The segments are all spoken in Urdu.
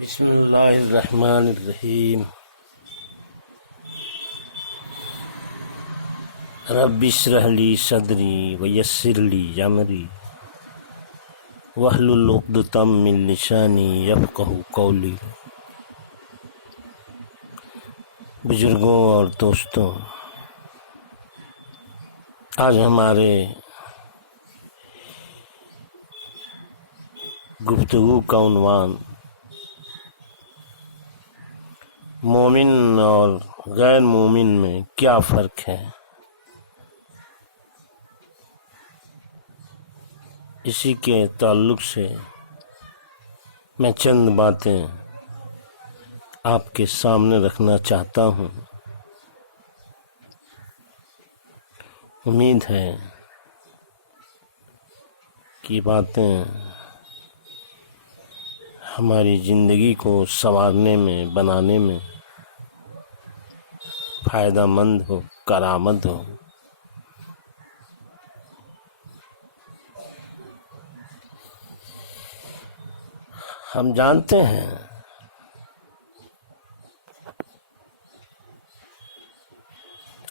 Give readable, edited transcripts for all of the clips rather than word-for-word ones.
بسم اللہ الرحمن الرحیم رب اشرح لی صدری ویسر لی امری واحلل عقدۃ من لسانی یفقہوا قولی۔ بزرگوں اور دوستوں، آج ہمارے گفتگو کا عنوان مومن اور غیر مومن میں کیا فرق ہے، اسی کے تعلق سے میں چند باتیں آپ کے سامنے رکھنا چاہتا ہوں۔ امید ہے کہ باتیں ہماری زندگی کو سنوارنے میں، بنانے میں فائدہ مند ہو، کارآمد ہو۔ ہم جانتے ہیں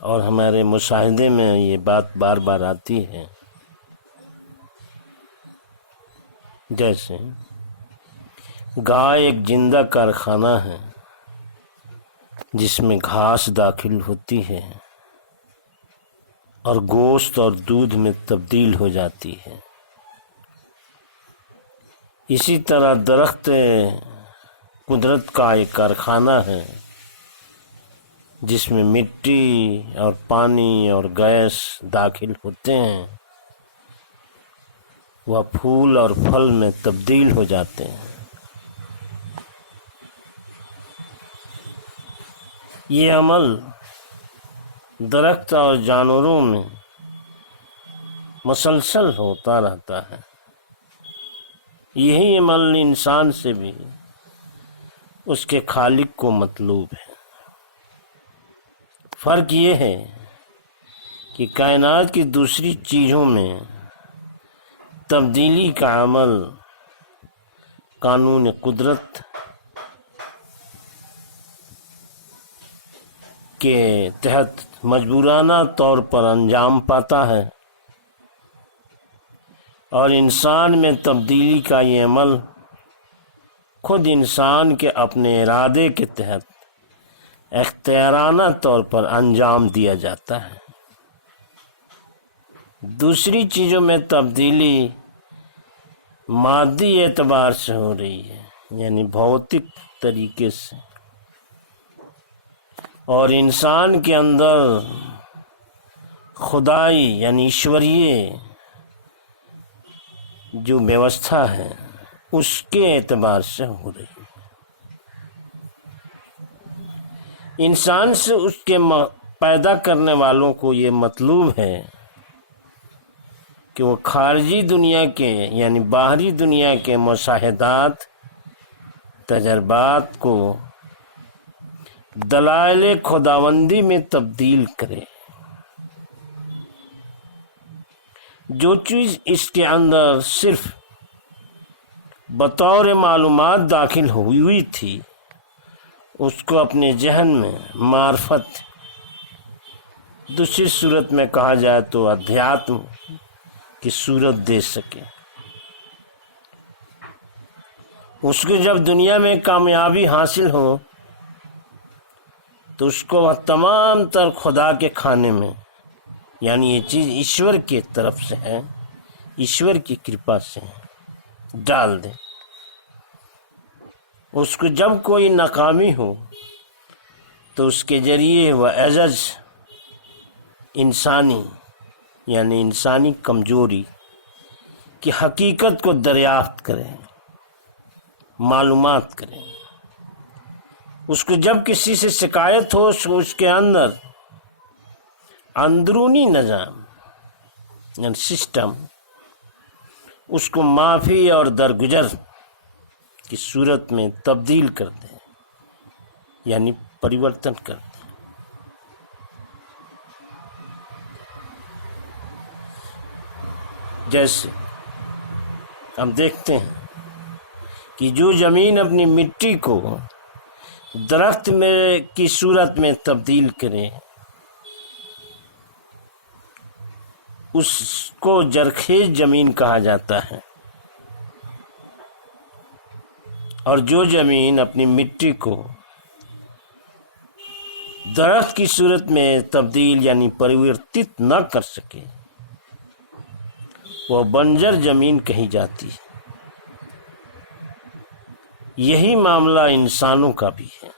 اور ہمارے مشاہدے میں یہ بات بار بار آتی ہے، جیسے گائے ایک زندہ کارخانہ ہے جس میں گھاس داخل ہوتی ہے اور گوشت اور دودھ میں تبدیل ہو جاتی ہے۔ اسی طرح درخت قدرت کا ایک کارخانہ ہے جس میں مٹی اور پانی اور گیس داخل ہوتے ہیں، وہ پھول اور پھل میں تبدیل ہو جاتے ہیں۔ یہ عمل درخت اور جانوروں میں مسلسل ہوتا رہتا ہے۔ یہی عمل انسان سے بھی اس کے خالق کو مطلوب ہے۔ فرق یہ ہے کہ کائنات کی دوسری چیزوں میں تبدیلی کا عمل قانون قدرت کے تحت مجبورانہ طور پر انجام پاتا ہے، اور انسان میں تبدیلی کا یہ عمل خود انسان کے اپنے ارادے کے تحت اختیارانہ طور پر انجام دیا جاتا ہے۔ دوسری چیزوں میں تبدیلی مادی اعتبار سے ہو رہی ہے، یعنی بھوتک طریقے سے، اور انسان کے اندر خدائی یعنی ایشوریہ جو ویوستھا ہے اس کے اعتبار سے ہو رہی ہے۔ انسان سے اس کے پیدا کرنے والوں کو یہ مطلوب ہے کہ وہ خارجی دنیا کے یعنی باہری دنیا کے مشاہدات، تجربات کو دلائل خداوندی میں تبدیل کرے۔ جو چیز اس کے اندر صرف بطور معلومات داخل ہوئی تھی، اس کو اپنے ذہن میں معرفت، دوسری صورت میں کہا جائے تو ادھیاتم کی صورت دے سکے۔ اس کو جب دنیا میں کامیابی حاصل ہو تو اس کو وہ تمام تر خدا کے کھانے میں، یعنی یہ چیز ایشور کی طرف سے ہے، ایشور کی کرپا سے ڈال دے۔ اس کو جب کوئی ناکامی ہو تو اس کے ذریعے وہ عجز انسانی یعنی انسانی کمزوری کی حقیقت کو دریافت کرے، معلومات کرے۔ اس کو جب کسی سے شکایت ہو، اس کے اندر اندرونی نظام یعنی سسٹم اس کو معافی اور درگزر کی صورت میں تبدیل کر دے، یعنی پریورتن کر دے۔ جیسے ہم دیکھتے ہیں کہ جو زمین اپنی مٹی کو درخت میں کی صورت میں تبدیل کرے اس کو زرخیز زمین کہا جاتا ہے، اور جو زمین اپنی مٹی کو درخت کی صورت میں تبدیل یعنی پریورتت نہ کر سکے وہ بنجر زمین کہی جاتی ہے۔ یہی معاملہ انسانوں کا بھی ہے۔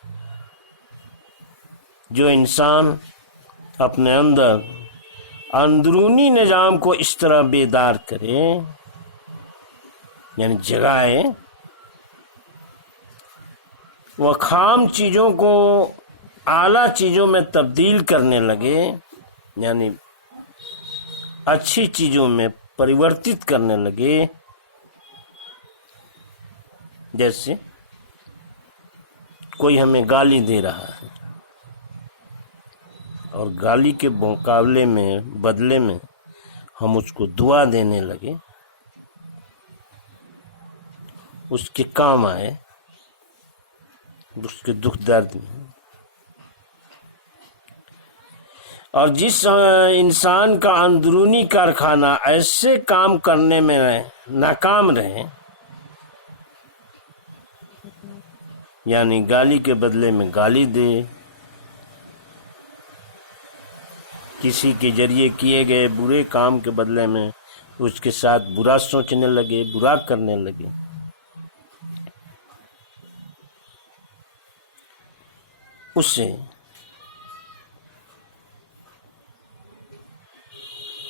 جو انسان اپنے اندر اندرونی نظام کو اس طرح بیدار کرے یعنی جگائے، وہ خام چیزوں کو اعلیٰ چیزوں میں تبدیل کرنے لگے یعنی اچھی چیزوں میں پریورتت کرنے لگے، جیسے کوئی ہمیں گالی دے رہا ہے اور گالی کے مقابلے میں بدلے میں ہم اس کو دعا دینے لگے، اس کے کام آئے، اس کے دکھ درد میں۔ اور جس انسان کا اندرونی کارخانہ ایسے کام کرنے میں ناکام رہے یعنی گالی کے بدلے میں گالی دے، کسی کے ذریعے کیے گئے برے کام کے بدلے میں اس کے ساتھ برا سوچنے لگے، برا کرنے لگے، اسے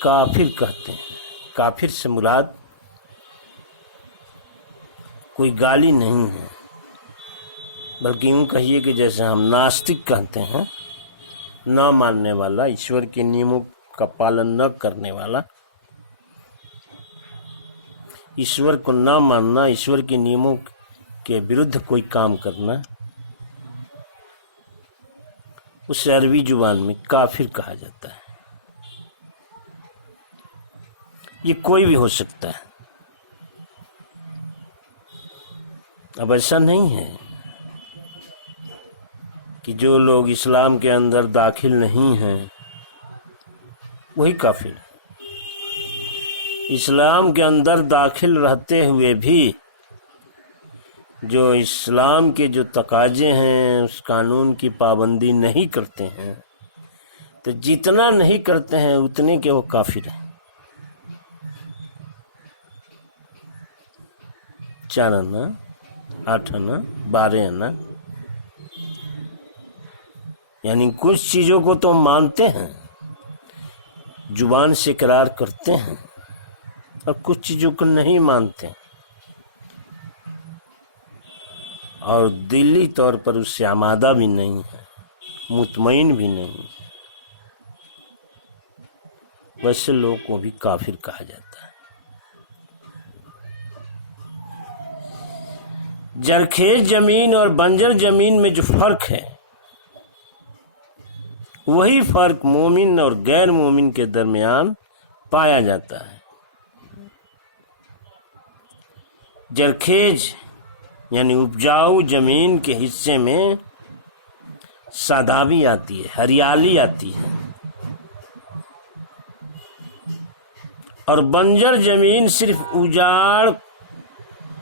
کافر کہتے ہیں۔ کافر سے مراد کوئی گالی نہیں ہے، بلکہ یوں کہیے کہ جیسے ہم ناستک کہتے ہیں، نہ ماننے والا، ایشور کے نیموں کا پالن نہ کرنے والا، ایشور کو نہ ماننا، ایشور کے نیموں کے وردھ کوئی کام کرنا، اسے عربی زبان میں کافر کہا جاتا ہے۔ یہ کوئی بھی ہو سکتا ہے۔ اب ایسا نہیں ہے کہ جو لوگ اسلام کے اندر داخل نہیں ہیں وہی کافر ہے۔ اسلام کے اندر داخل رہتے ہوئے بھی جو اسلام کے جو تقاضے ہیں اس قانون کی پابندی نہیں کرتے ہیں، تو جتنا نہیں کرتے ہیں اتنے کے وہ کافر ہیں۔ 4 آنا، 8 آنا، 12 آنا، یعنی کچھ چیزوں کو تو مانتے ہیں، زبان سے اقرار کرتے ہیں، اور کچھ چیزوں کو نہیں مانتے اور دلی طور پر اس سے آمادہ بھی نہیں ہے، مطمئن بھی نہیں ہے، ویسے لوگوں کو بھی کافر کہا جاتا ہے۔ زرخیز زمین اور بنجر زمین میں جو فرق ہے وہی فرق مومن اور غیر مومن کے درمیان پایا جاتا ہے۔ زرخیز یعنی اپجاؤ زمین کے حصے میں سادابی آتی ہے، ہریالی آتی ہے، اور بنجر زمین صرف اجاڑ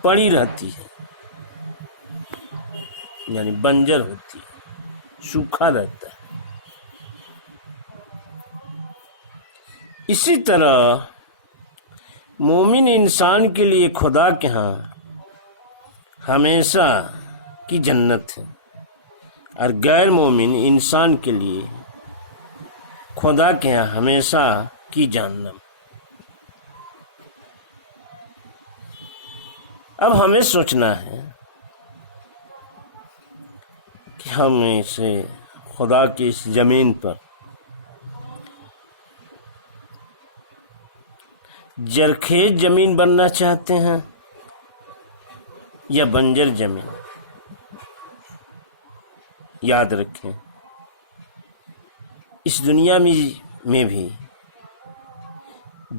پڑی رہتی ہے، یعنی بنجر ہوتی ہے، سوکھا رہتا ہے۔ اسی طرح مومن انسان کے لیے خدا کے ہاں ہمیشہ کی جنت ہے، اور غیر مومن انسان کے لیے خدا کے ہاں ہمیشہ کی جہنم۔ اب ہمیں سوچنا ہے کہ ہم اسے خدا کی اس زمین پر زرخیز زمین بننا چاہتے ہیں یا بنجر زمین۔ یاد رکھیں اس دنیا میں بھی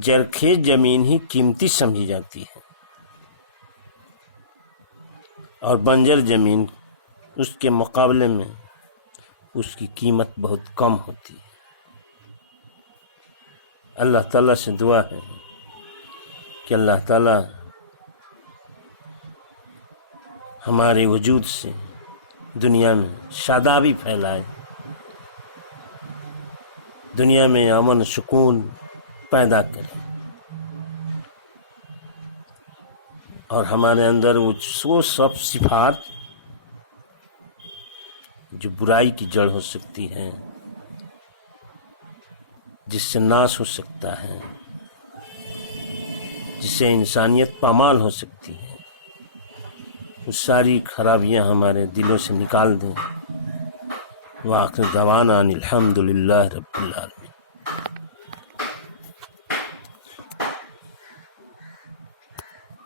زرخیز زمین ہی قیمتی سمجھی جاتی ہے، اور بنجر زمین اس کے مقابلے میں اس کی قیمت بہت کم ہوتی ہے۔ اللہ تعالیٰ سے دعا ہے کہ اللہ تعالیٰ ہمارے وجود سے دنیا میں شادابی پھیلائے، دنیا میں امن سکون پیدا کرے، اور ہمارے اندر وہ سب صفات جو برائی کی جڑ ہو سکتی ہے، جس سے ناش ہو سکتا ہے، جس سے انسانیت پامال ہو سکتی ہے، وہ ساری خرابیاں ہمارے دلوں سے نکال دیں۔ وآخر دعوانا ان الحمد للہ رب العالمین۔